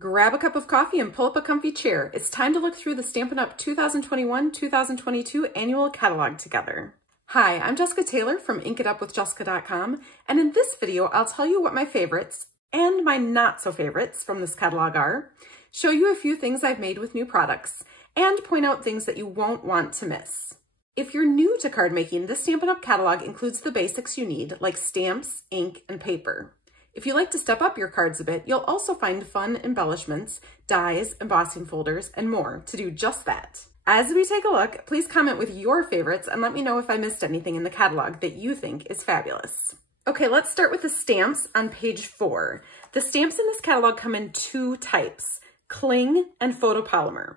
Grab a cup of coffee and pull up a comfy chair. It's time to look through the Stampin' Up! 2021-2022 annual catalog together. Hi, I'm Jessica Taylor from InkItUpWithJessica.com, and in this video, I'll tell you what my favorites and my not so favorites from this catalog are, show you a few things I've made with new products, and point out things that you won't want to miss. If you're new to card making, this Stampin' Up! Catalog includes the basics you need, like stamps, ink, and paper. If you like to step up your cards a bit, you'll also find fun embellishments, dies, embossing folders, and more to do just that. As we take a look, please comment with your favorites and let me know if I missed anything in the catalog that you think is fabulous. Okay, let's start with the stamps on page 4. The stamps in this catalog come in two types, cling and photopolymer.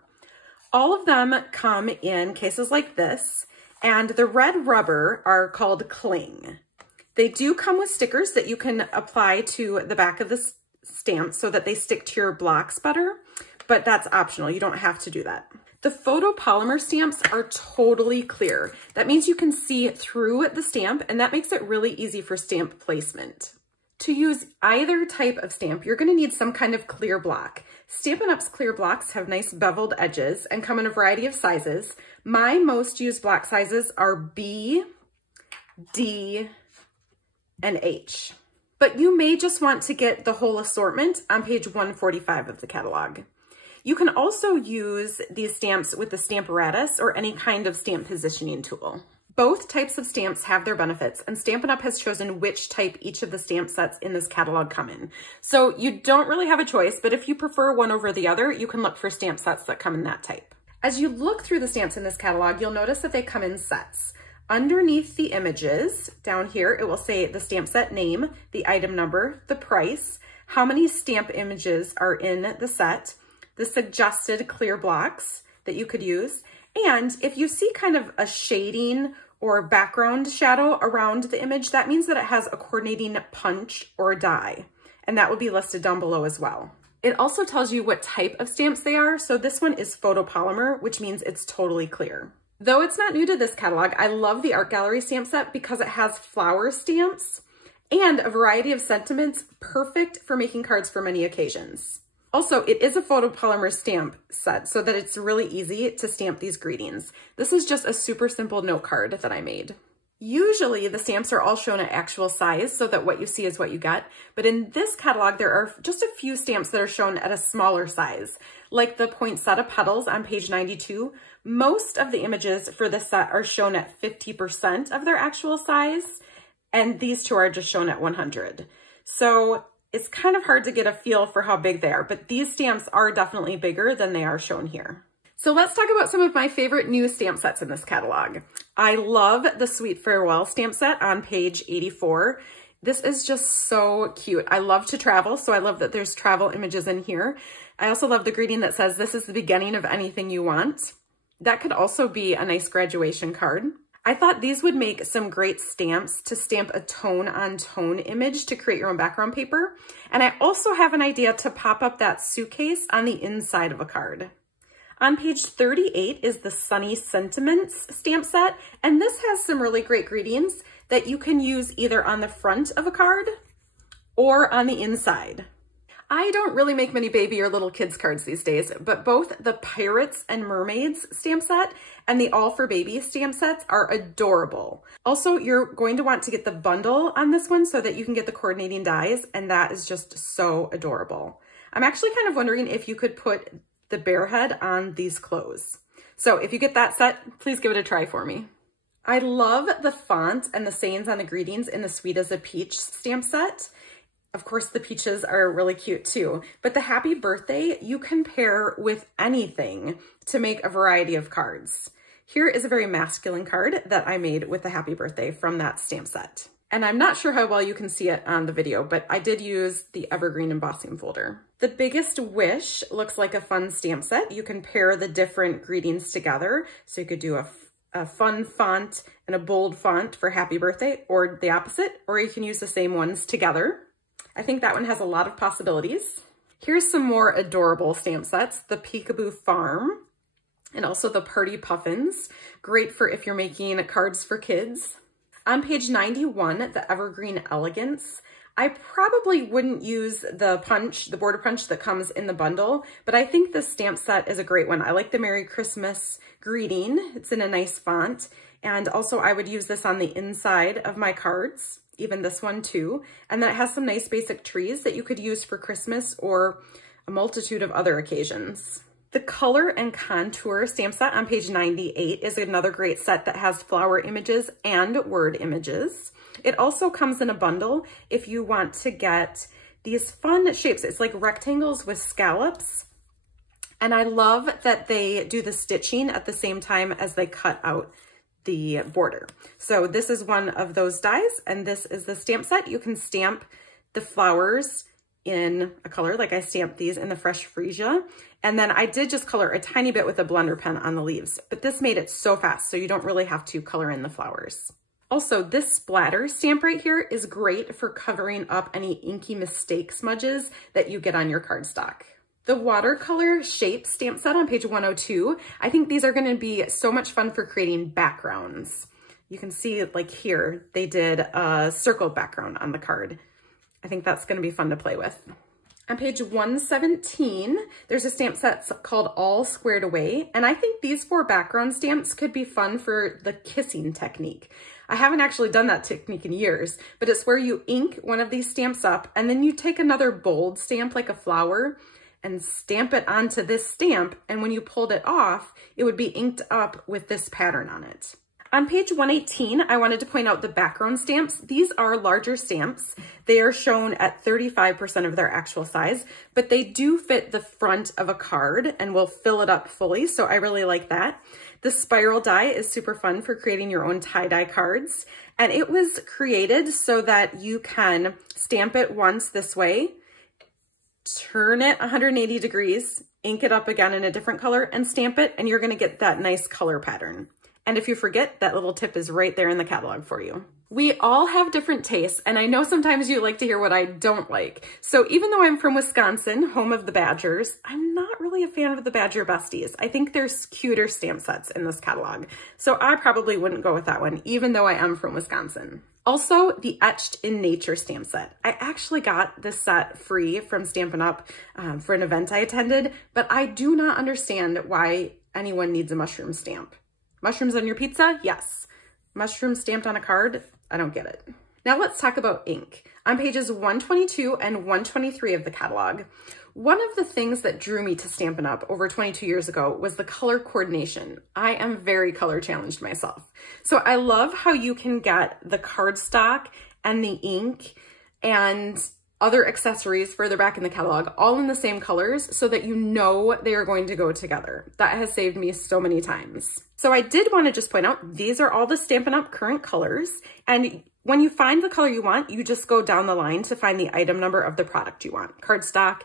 All of them come in cases like this, and the red rubber are called cling. They do come with stickers that you can apply to the back of the stamp so that they stick to your blocks better, but that's optional. You don't have to do that. The photopolymer stamps are totally clear. That means you can see through the stamp, and that makes it really easy for stamp placement. To use either type of stamp, you're gonna need some kind of clear block. Stampin' Up's clear blocks have nice beveled edges and come in a variety of sizes. My most used block sizes are B, D, and H. But you may just want to get the whole assortment on page 145 of the catalog. You can also use these stamps with the Stamparatus or any kind of stamp positioning tool. Both types of stamps have their benefits, and Stampin' Up! Has chosen which type each of the stamp sets in this catalog come in. So you don't really have a choice, but if you prefer one over the other, you can look for stamp sets that come in that type. As you look through the stamps in this catalog, you'll notice that they come in sets. Underneath the images, down here, it will say the stamp set name, the item number, the price, how many stamp images are in the set, the suggested clear blocks that you could use, and if you see kind of a shading or background shadow around the image, that means that it has a coordinating punch or die, and that will be listed down below as well. It also tells you what type of stamps they are, so this one is photopolymer, which means it's totally clear. Though it's not new to this catalog, I love the Art Gallery stamp set because it has flower stamps and a variety of sentiments, perfect for making cards for many occasions. Also, it is a photopolymer stamp set so that it's really easy to stamp these greetings. This is just a super simple note card that I made. Usually the stamps are all shown at actual size so that what you see is what you get, but in this catalog there are just a few stamps that are shown at a smaller size, like the poinsettia petals on page 92. Most of the images for this set are shown at 50% of their actual size, and these two are just shown at 100. So it's kind of hard to get a feel for how big they are, but these stamps are definitely bigger than they are shown here. So let's talk about some of my favorite new stamp sets in this catalog. I love the Sweet Farewell stamp set on page 84. This is just so cute. I love to travel, so I love that there's travel images in here. I also love the greeting that says, "This is the beginning of anything you want." That could also be a nice graduation card. I thought these would make some great stamps to stamp a tone-on-tone image to create your own background paper. And I also have an idea to pop up that suitcase on the inside of a card. On page 38 is the Sunny Sentiments stamp set, and this has some really great greetings that you can use either on the front of a card or on the inside. I don't really make many baby or little kids cards these days, but both the Pirates and Mermaids stamp set and the All for Baby stamp sets are adorable. Also, you're going to want to get the bundle on this one so that you can get the coordinating dies, and that is just so adorable. I'm actually kind of wondering if you could put the bear head on these clothes. So if you get that set, please give it a try for me. I love the font and the sayings on the greetings in the Sweet as a Peach stamp set. Of course, the peaches are really cute too, but the happy birthday you can pair with anything to make a variety of cards. Here is a very masculine card that I made with the happy birthday from that stamp set. And I'm not sure how well you can see it on the video, but I did use the evergreen embossing folder. The Biggest Wish looks like a fun stamp set. You can pair the different greetings together. So you could do a fun font and a bold font for happy birthday, or the opposite, or you can use the same ones together. I think that one has a lot of possibilities. Here's some more adorable stamp sets. The Peekaboo Farm and also the Party Puffins. Great for if you're making cards for kids. On page 91, the Evergreen Elegance. I probably wouldn't use the punch, the border punch that comes in the bundle, but I think this stamp set is a great one. I like the Merry Christmas greeting. It's in a nice font. And also I would use this on the inside of my cards, even this one too. And that has some nice basic trees that you could use for Christmas or a multitude of other occasions. The Color and Contour stamp set on page 98 is another great set that has flower images and word images. It also comes in a bundle if you want to get these fun shapes. It's like rectangles with scallops. And I love that they do the stitching at the same time as they cut out the border. So this is one of those dies, and this is the stamp set. You can stamp the flowers in a color, like I stamped these in the Fresh Freesia. And then I did just color a tiny bit with a blender pen on the leaves, but this made it so fast, so you don't really have to color in the flowers. Also, this splatter stamp right here is great for covering up any inky mistake smudges that you get on your cardstock. The watercolor shape stamp set on page 102, I think these are going to be so much fun for creating backgrounds. You can see like here, they did a circle background on the card. I think that's going to be fun to play with. On page 117, there's a stamp set called All Squared Away, and I think these 4 background stamps could be fun for the kissing technique. I haven't actually done that technique in years, but it's where you ink one of these stamps up, and then you take another bold stamp like a flower and stamp it onto this stamp, and when you pulled it off, it would be inked up with this pattern on it. On page 118, I wanted to point out the background stamps. These are larger stamps. They are shown at 35% of their actual size, but they do fit the front of a card and will fill it up fully, so I really like that. The spiral die is super fun for creating your own tie-dye cards, and it was created so that you can stamp it once this way, turn it 180 degrees, ink it up again in a different color, and stamp it, and you're gonna get that nice color pattern. And if you forget, that little tip is right there in the catalog for you. We all have different tastes, and I know sometimes you like to hear what I don't like. So even though I'm from Wisconsin, home of the Badgers, I'm not really a fan of the Badger Besties. I think there's cuter stamp sets in this catalog. So I probably wouldn't go with that one, even though I am from Wisconsin. Also, the Etched in Nature stamp set. I actually got this set free from Stampin' Up for an event I attended, but I do not understand why anyone needs a mushroom stamp. Mushrooms on your pizza? Yes. Mushrooms stamped on a card? I don't get it. Now let's talk about ink. On pages 122 and 123 of the catalog, one of the things that drew me to Stampin' Up over 22 years ago was the color coordination. I am very color challenged myself. So I love how you can get the cardstock and the ink and other accessories further back in the catalog, all in the same colors so that you know they are going to go together. That has saved me so many times. So I did want to just point out, these are all the Stampin' Up current colors. And when you find the color you want, you just go down the line to find the item number of the product you want. Cardstock,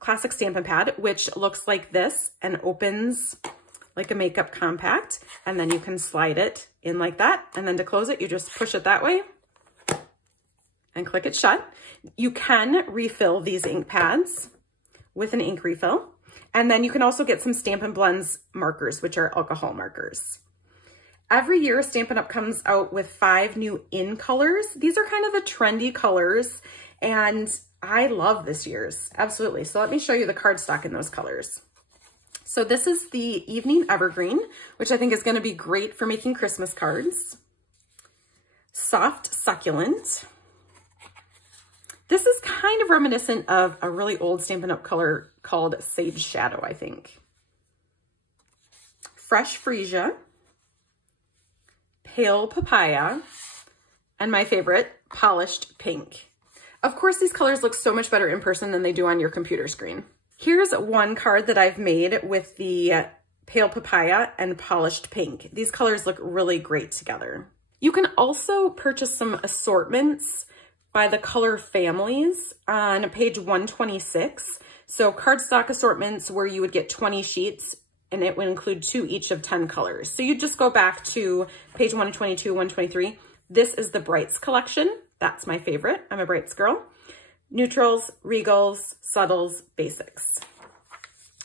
classic Stampin' Pad, which looks like this and opens like a makeup compact. And then you can slide it in like that. And then to close it, you just push it that way and click it shut. You can refill these ink pads with an ink refill. And then you can also get some Stampin' Blends markers, which are alcohol markers. Every year, Stampin' Up! Comes out with 5 new in colors. These are kind of the trendy colors, and I love this year's, absolutely. So let me show you the cardstock in those colors. So this is the Evening Evergreen, which I think is gonna be great for making Christmas cards. Soft Succulent. This is kind of reminiscent of a really old Stampin' Up! Color called Sage Shadow, I think. Fresh Freesia, Pale Papaya, and my favorite, Polished Pink. Of course, these colors look so much better in person than they do on your computer screen. Here's one card that I've made with the Pale Papaya and Polished Pink. These colors look really great together. You can also purchase some assortments by the color families on page 126. So cardstock assortments where you would get 20 sheets and it would include 2 each of 10 colors. So you just go back to page 122, 123. This is the Brights collection. That's my favorite. I'm a Brights girl. Neutrals, Regals, Subtles, Basics.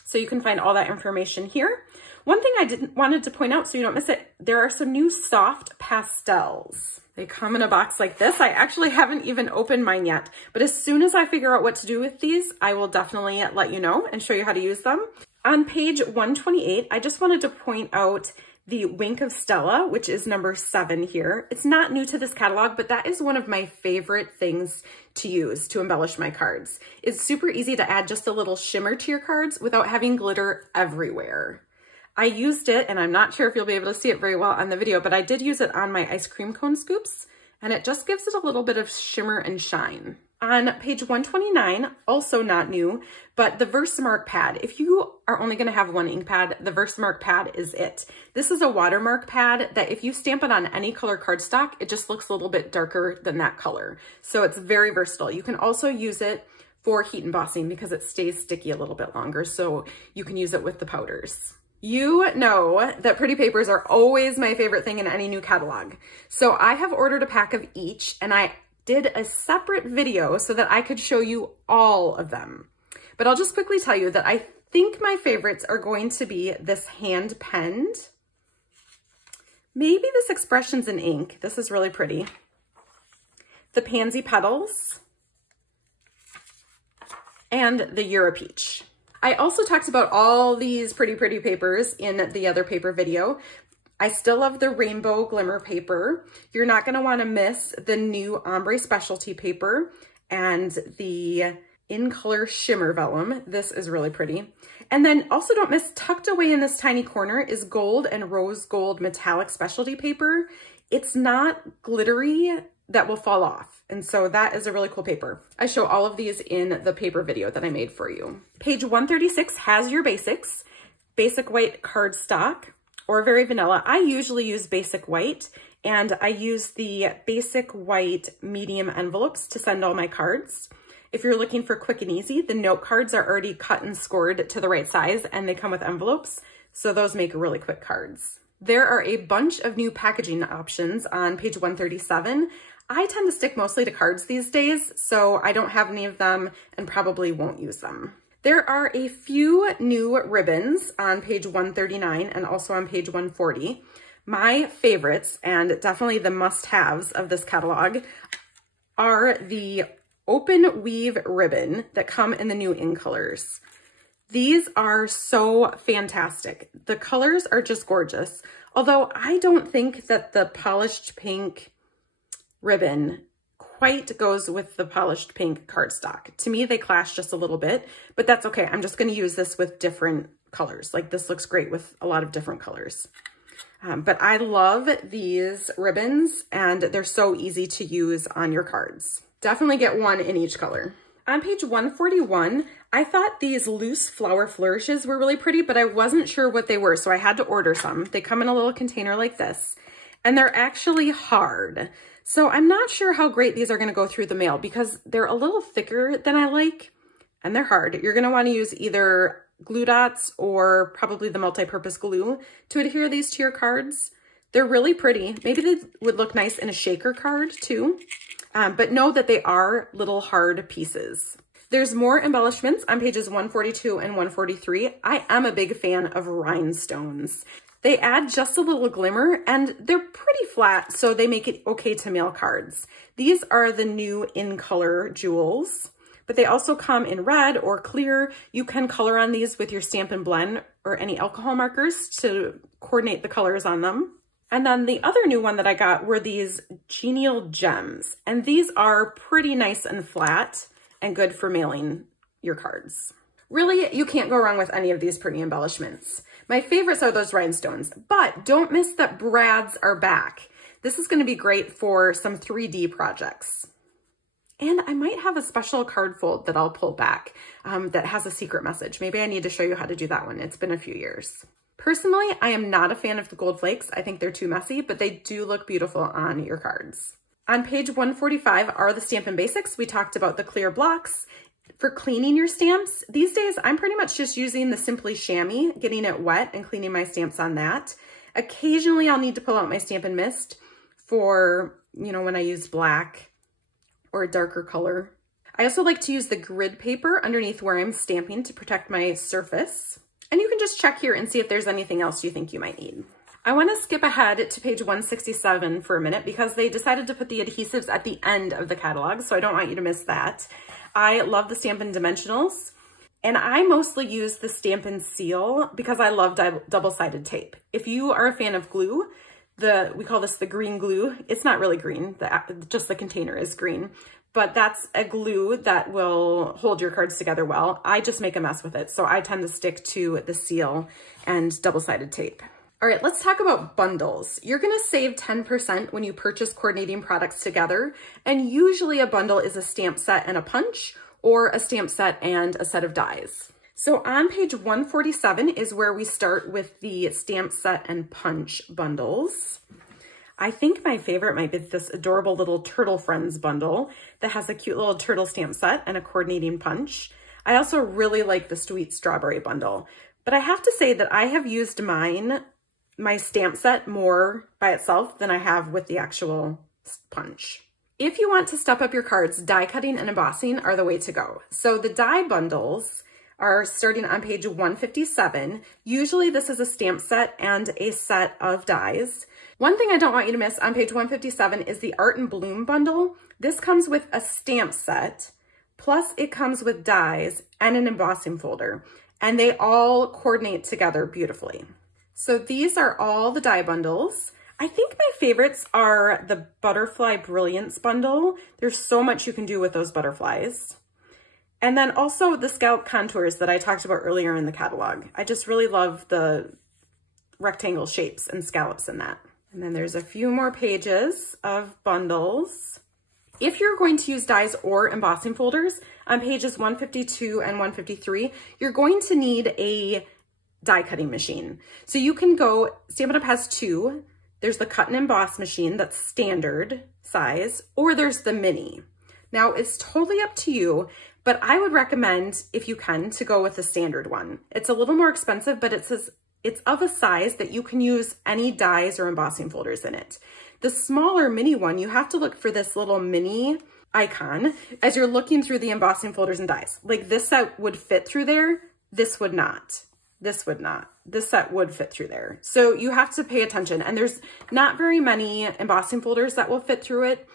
So you can find all that information here. One thing I wanted to point out so you don't miss it, there are some new soft pastels. They come in a box like this. I actually haven't even opened mine yet, but as soon as I figure out what to do with these, I will definitely let you know and show you how to use them. On page 128, I just wanted to point out the Wink of Stella, which is number 7 here. It's not new to this catalog, but that is one of my favorite things to use to embellish my cards. It's super easy to add just a little shimmer to your cards without having glitter everywhere. I used it, and I'm not sure if you'll be able to see it very well on the video, but I did use it on my ice cream cone scoops, and it just gives it a little bit of shimmer and shine. On page 129, also not new, but the Versamark pad. If you are only going to have one ink pad, the Versamark pad is it. This is a watermark pad that if you stamp it on any color cardstock, it just looks a little bit darker than that color. So it's very versatile. You can also use it for heat embossing because it stays sticky a little bit longer, so you can use it with the powders. You know that pretty papers are always my favorite thing in any new catalog. So I have ordered a pack of each, and I did a separate video so that I could show you all of them. But I'll just quickly tell you that I think my favorites are going to be this hand penned. Maybe this Expressions in Ink. This is really pretty. The Pansy Petals. And the Europeach. I also talked about all these pretty papers in the other paper video. I still love the Rainbow Glimmer paper. You're not gonna wanna miss the new Ombre Specialty paper and the In Color Shimmer Vellum. This is really pretty. And then also don't miss, tucked away in this tiny corner is Gold and Rose Gold Metallic Specialty paper. It's not glittery that will fall off. And so that is a really cool paper. I show all of these in the paper video that I made for you. Page 136 has your basics. Basic white cardstock or very vanilla. I usually use basic white, and I use the basic white medium envelopes to send all my cards. If you're looking for quick and easy, the note cards are already cut and scored to the right size, and they come with envelopes, so those make really quick cards. There are a bunch of new packaging options on page 137. I tend to stick mostly to cards these days, so I don't have any of them and probably won't use them. There are a few new ribbons on page 139 and also on page 140. My favorites, and definitely the must-haves of this catalog, are the open weave ribbon that come in the new in colors. These are so fantastic. The colors are just gorgeous, although I don't think that the polished pink ribbon quite goes with the polished pink cardstock. To me, they clash just a little bit, but that's okay. I'm just going to use this with different colors. Like this looks great with a lot of different colors. But I love these ribbons, and they're so easy to use on your cards. Definitely get one in each color. On page 141, I thought these loose flower flourishes were really pretty, but I wasn't sure what they were, so I had to order some. They come in a little container like this, and they're actually hard. So I'm not sure how great these are going to go through the mail because they're a little thicker than I like, and they're hard. You're going to want to use either glue dots or probably the multi-purpose glue to adhere these to your cards. They're really pretty. Maybe they would look nice in a shaker card too, but know that they are little hard pieces. There's more embellishments on pages 142 and 143. I am a big fan of rhinestones. They add just a little glimmer, and they're pretty flat, so they make it okay to mail cards. These are the new in color jewels, but they also come in red or clear. You can color on these with your Stampin' Blend or any alcohol markers to coordinate the colors on them. And then the other new one that I got were these Genial Gems, and these are pretty nice and flat and good for mailing your cards. Really, you can't go wrong with any of these pretty embellishments. My favorites are those rhinestones, but don't miss that brads are back. This is going to be great for some 3D projects. And I might have a special card fold that I'll pull back that has a secret message. Maybe I need to show you how to do that one. It's been a few years. Personally, I am not a fan of the gold flakes. I think they're too messy, but they do look beautiful on your cards. On page 145 are the Stampin' Basics. We talked about the clear blocks. For cleaning your stamps, these days I'm pretty much just using the Simply Chamois, getting it wet and cleaning my stamps on that. Occasionally I'll need to pull out my Stampin' Mist for, you know, when I use black or a darker color. I also like to use the grid paper underneath where I'm stamping to protect my surface. And you can just check here and see if there's anything else you think you might need. I want to skip ahead to page 167 for a minute because they decided to put the adhesives at the end of the catalog, so I don't want you to miss that. I love the Stampin' Dimensionals, and I mostly use the Stampin' Seal because I love double-sided tape. If you are a fan of glue, we call this the green glue. It's not really green, just the container is green, but that's a glue that will hold your cards together well. I just make a mess with it, so I tend to stick to the seal and double-sided tape. All right, let's talk about bundles. You're gonna save 10% when you purchase coordinating products together, and usually a bundle is a stamp set and a punch, or a stamp set and a set of dies. So on page 147 is where we start with the stamp set and punch bundles. I think my favorite might be this adorable little Turtle Friends bundle that has a cute little turtle stamp set and a coordinating punch. I also really like the Sweet Strawberry bundle, but I have to say that I have used my stamp set more by itself than I have with the actual punch. If you want to step up your cards, die cutting and embossing are the way to go. So the die bundles are starting on page 157. Usually this is a stamp set and a set of dies. One thing I don't want you to miss on page 157 is the Art and Bloom bundle. This comes with a stamp set, plus it comes with dies and an embossing folder, and they all coordinate together beautifully. So these are all the die bundles. I think my favorites are the Butterfly Brilliance bundle. There's so much you can do with those butterflies. And then also the scallop contours that I talked about earlier in the catalog. I just really love the rectangle shapes and scallops in that. And then there's a few more pages of bundles. If you're going to use dies or embossing folders, on pages 152 and 153, you're going to need a die cutting machine. So you can go, Stampin' Up! Has two. There's the cut and emboss machine that's standard size, or there's the mini. Now it's totally up to you, but I would recommend, if you can, to go with the standard one. It's a little more expensive, but it's of a size that you can use any dies or embossing folders in it. The smaller mini one, you have to look for this little mini icon as you're looking through the embossing folders and dies. Like this set would fit through there, this would not. This would not. This set would fit through there. So you have to pay attention, and there's not very many embossing folders that will fit through it,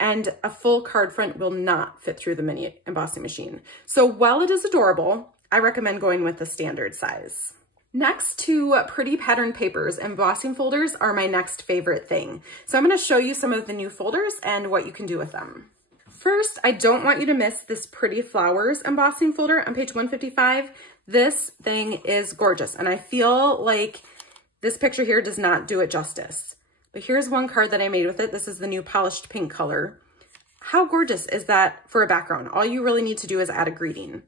and a full card front will not fit through the mini embossing machine. So while it is adorable, I recommend going with the standard size. Next to pretty pattern papers, embossing folders are my next favorite thing. So I'm going to show you some of the new folders and what you can do with them. First, I don't want you to miss this Pretty Flowers embossing folder on page 155. This thing is gorgeous, and I feel like this picture here does not do it justice. But here's one card that I made with it. This is the new polished pink color. How gorgeous is that for a background? All you really need to do is add a greeting.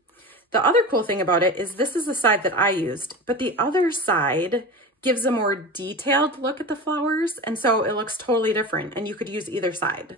The other cool thing about it is this is the side that I used, but the other side gives a more detailed look at the flowers, and so it looks totally different, and you could use either side.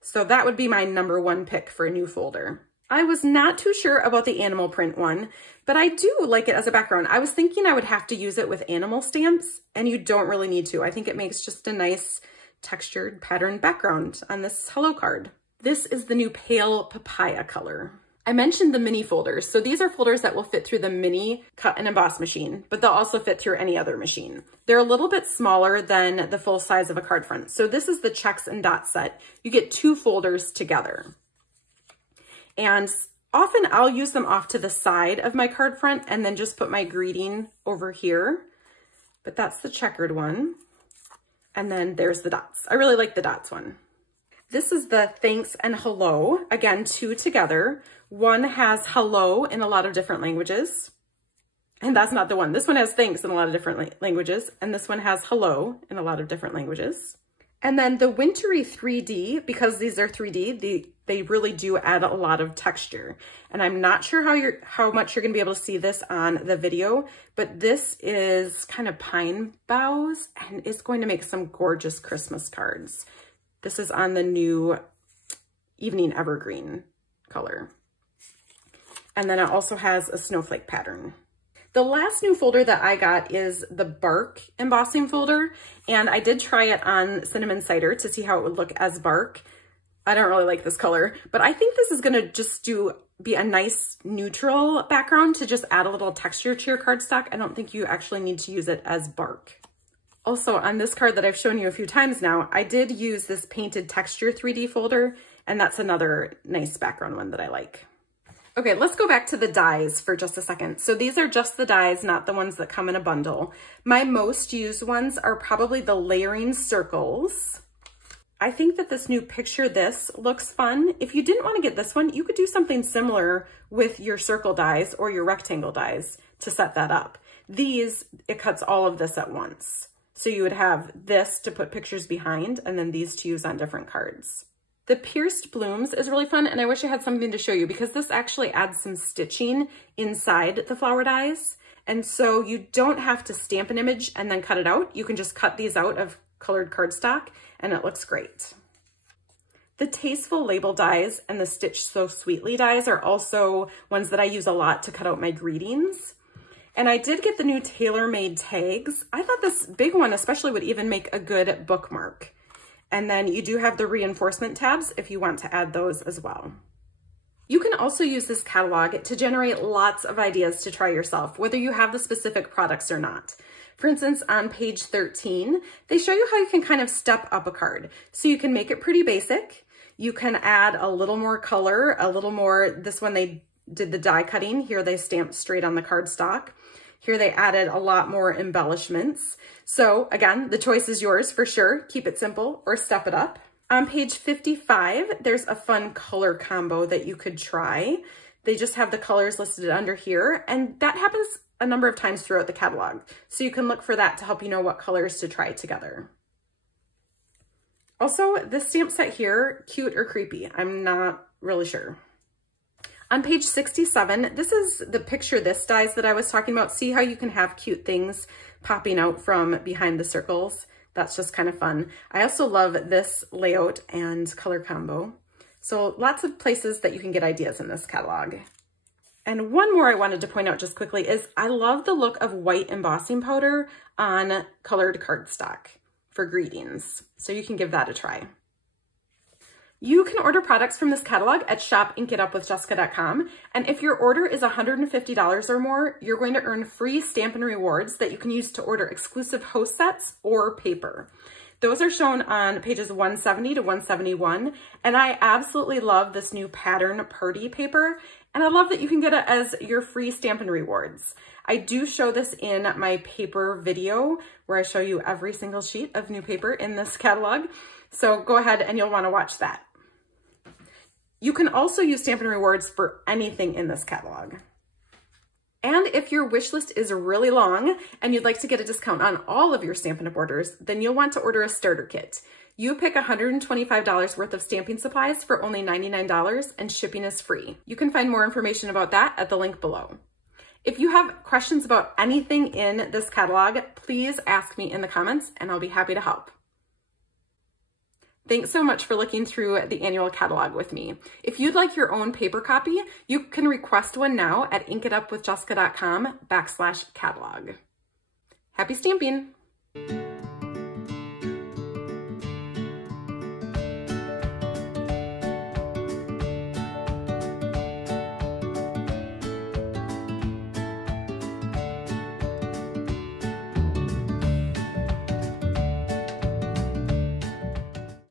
So that would be my #1 pick for a new folder. I was not too sure about the animal print one, but I do like it as a background. I was thinking I would have to use it with animal stamps, and you don't really need to. I think it makes just a nice textured pattern background on this hello card. This is the new Pale Papaya color. I mentioned the mini folders. So these are folders that will fit through the mini cut and emboss machine, but they'll also fit through any other machine. They're a little bit smaller than the full size of a card front. So this is the checks and dots set. You get 2 folders together. And often I'll use them off to the side of my card front and then just put my greeting over here. But that's the checkered one. And then there's the dots. I really like the dots one. This is the thanks and hello. Again, 2 together. One has hello in a lot of different languages. And that's not the one. This one has thanks in a lot of different languages. And this one has hello in a lot of different languages. And then the wintry 3D, because these are 3D, they really do add a lot of texture. And I'm not sure how much you're gonna be able to see this on the video, but this is kind of pine boughs, and it's going to make some gorgeous Christmas cards. This is on the new Evening Evergreen color. And then it also has a snowflake pattern. The last new folder that I got is the bark embossing folder, and I did try it on Cinnamon Cider to see how it would look as bark. I don't really like this color, but I think this is gonna just do be a nice neutral background to just add a little texture to your cardstock. I don't think you actually need to use it as bark. Also, on this card that I've shown you a few times now, I did use this painted texture 3D folder, and that's another nice background one that I like. Okay, let's go back to the dies for just a second. So these are just the dies, not the ones that come in a bundle. My most used ones are probably the layering circles. I think that this new Picture This looks fun. If you didn't want to get this one, you could do something similar with your circle dies or your rectangle dies to set that up. These, it cuts all of this at once. So you would have this to put pictures behind and then these to use on different cards. The Pierced Blooms is really fun, and I wish I had something to show you because this actually adds some stitching inside the flower dies. And so you don't have to stamp an image and then cut it out. You can just cut these out of colored cardstock and it looks great. The Tasteful Label dies and the Stitch So Sweetly dies are also ones that I use a lot to cut out my greetings. And I did get the new tailor-made tags. I thought this big one especially would even make a good bookmark. And then you do have the reinforcement tabs if you want to add those as well. You can also use this catalog to generate lots of ideas to try yourself, whether you have the specific products or not. For instance, on page 13, they show you how you can kind of step up a card. So you can make it pretty basic. You can add a little more color, a little more, this one they did the die cutting. Here they stamped straight on the cardstock. Here they added a lot more embellishments. So again, the choice is yours for sure. Keep it simple or step it up. On page 55, there's a fun color combo that you could try. They just have the colors listed under here, and that happens a number of times throughout the catalog. So you can look for that to help you know what colors to try together. Also, this stamp set here, cute or creepy? I'm not really sure. On page 67, this is the Picture This dies that I was talking about. See how you can have cute things popping out from behind the circles? That's just kind of fun. I also love this layout and color combo. So lots of places that you can get ideas in this catalog. And one more I wanted to point out just quickly is I love the look of white embossing powder on colored cardstock for greetings. So you can give that a try. You can order products from this catalog at shopinkitupwithjessica.com, and if your order is $150 or more, you're going to earn free Stampin' Rewards that you can use to order exclusive host sets or paper. Those are shown on pages 170 to 171, and I absolutely love this new pattern party paper, and I love that you can get it as your free Stampin' Rewards. I do show this in my paper video where I show you every single sheet of new paper in this catalog, so go ahead and you'll want to watch that. You can also use Stampin' Rewards for anything in this catalog. And if your wish list is really long and you'd like to get a discount on all of your Stampin' Up! Orders, then you'll want to order a starter kit. You pick $125 worth of stamping supplies for only $99 and shipping is free. You can find more information about that at the link below. If you have questions about anything in this catalog, please ask me in the comments and I'll be happy to help. Thanks so much for looking through the annual catalog with me. If you'd like your own paper copy, you can request one now at inkitupwithjessica.com/catalog. Happy stamping!